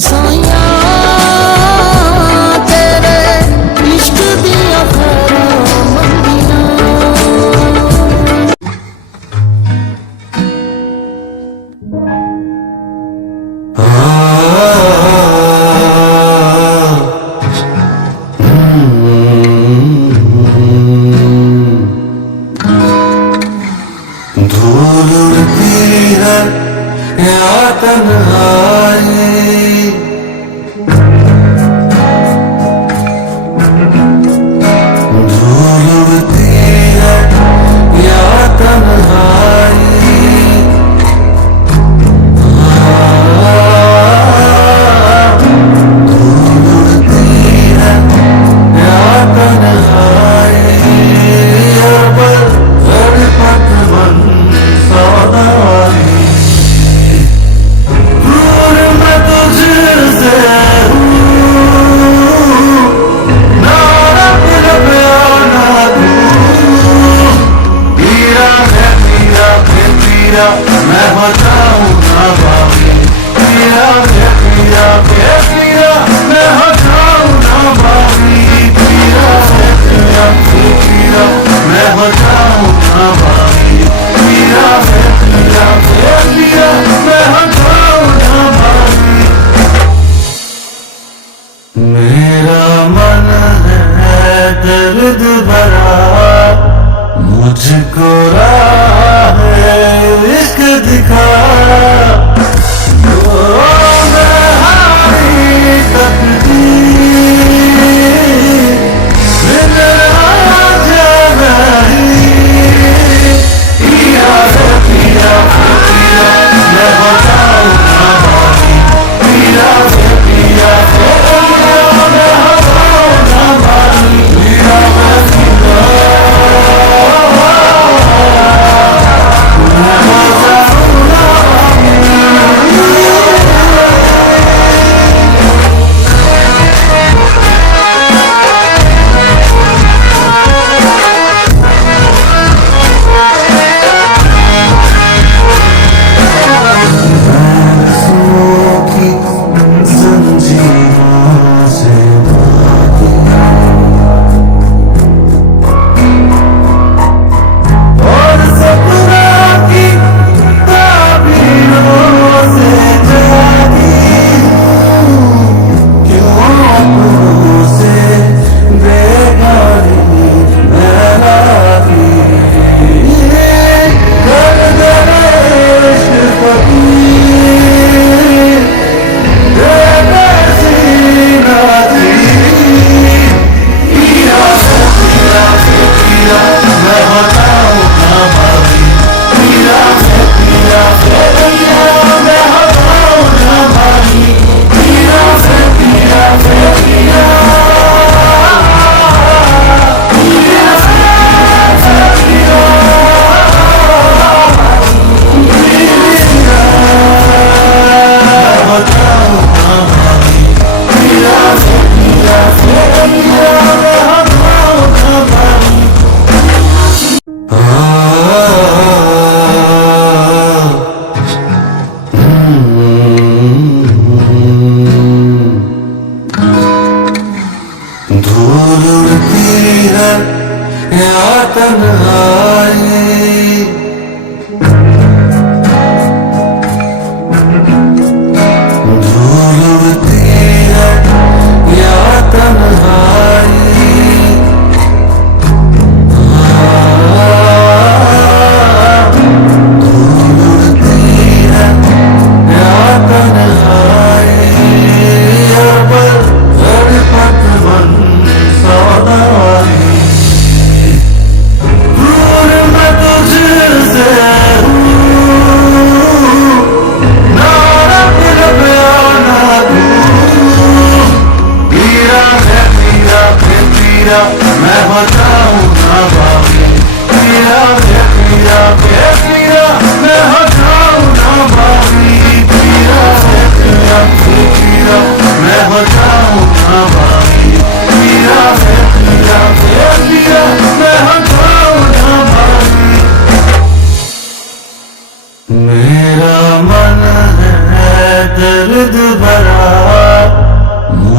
साइया तेरे इश्क दिया खरा मंदियां धूल उड़ती है या तन्हाई, धूल उड़ती है या तन्हाई, धूल उड़ती है या तन्हाई, अबर धड़पन मन सौदाई, दूर मैं तुझसे हूँ, ना रब आना दूँ, पीरा है पीरा फिर पीरा मैं हो जाऊँ ना बागी, पीरा है पीरा फिर पीरा मैं हो जाऊँ ना बागी, पीरा है पीरा फिर पीरा मैं हो जाऊँ ना बागी, पीरा है पीरा फिर पीरा मैं हो जाऊँ ना बागी। मेरा मन है दर्द भरा, मुझको राह इश्क दिखा, ओ मैं हारी तकदीर बिन आज नहीं, पीरा है पीरा फिर पीरा मैं हो जाऊँ ना बागी, पीरा है पीरा फिर पीरा मैं हो जाऊँ ना बागी, पीरा है पीरा मैं हो जाऊँ ना आंसुओं की जंजीरों से बांधी और सपना की ताबीरों से जागी, क्यों अपनों से बेगानी मैं लागी, दर्द इश्क फकीर बेबसी ना थी, पीरा है पीरा फिर पीरा मैं हो जाऊँ ना बागी, पीरा है पीरा फिर पीरा मैं हो जाऊँ ना बागी, पीरा है पीरा फिर पीरा, पीरा है पीरा मैं हो जाऊँ ना बागी, पीरा है पीरा फिर पीरा मैं हो जाऊँ ना बागी। धूल उड़ती है या तन्हाई, धूल उड़ती है या तन्हाई, धूल उड़ती है या तन्हाई, अबर धड़पन मन सौदाई, दूर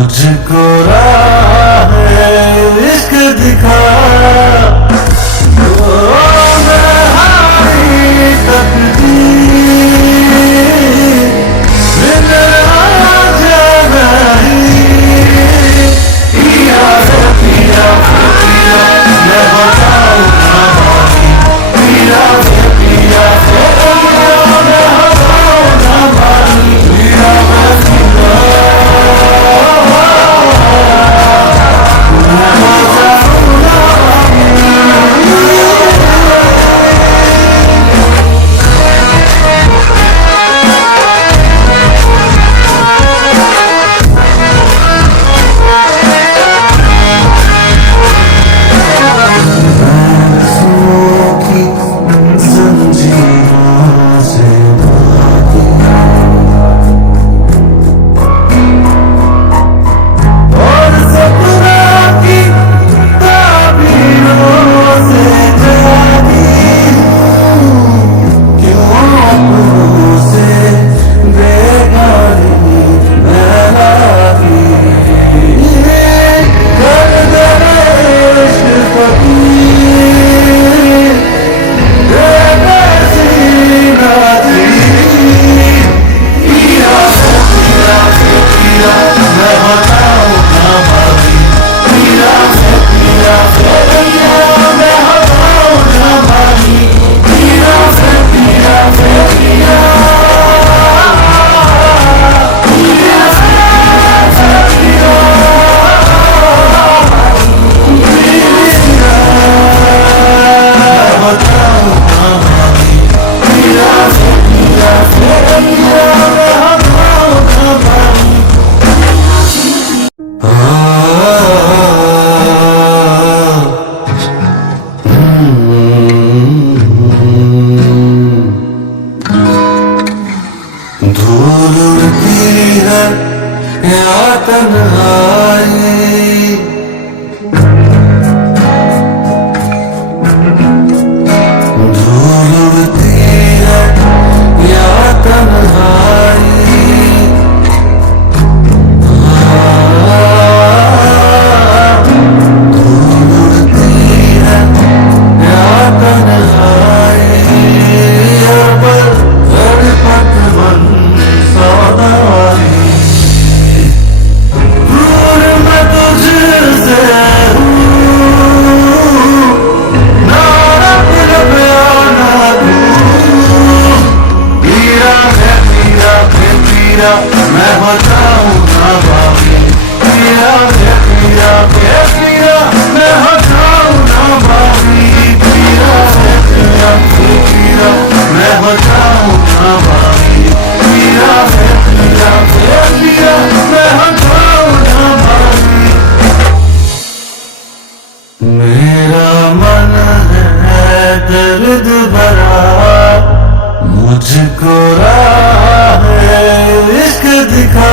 मुझको राह इश्क दिखा ओ मैं हारी तकदीर बिन राजा नहीं पिया है पिया पिया मैं बताऊं ना बाकी पिया है पिया मैं बताऊं ना बाकी पिया है पिया धूल उड़ती है या तन्हाई धूल उड़ती है या तन्हाई धूल उड़ती है या तन्हाई दूर मैं तुझसे ना रब ना दूर पीरा है पीरा है पीरा मैं बताऊं ना बाकी पीरा है पीरा है पीरा मैं बताऊं ना बाकी पीरा है पीरा है पीरा मैं बताऊं ना बाकी पीरा है पीरा है पीरा मैं बताऊं ना बाकी मेरा मन है दर्द भरा मुझको राह इश्क दिखा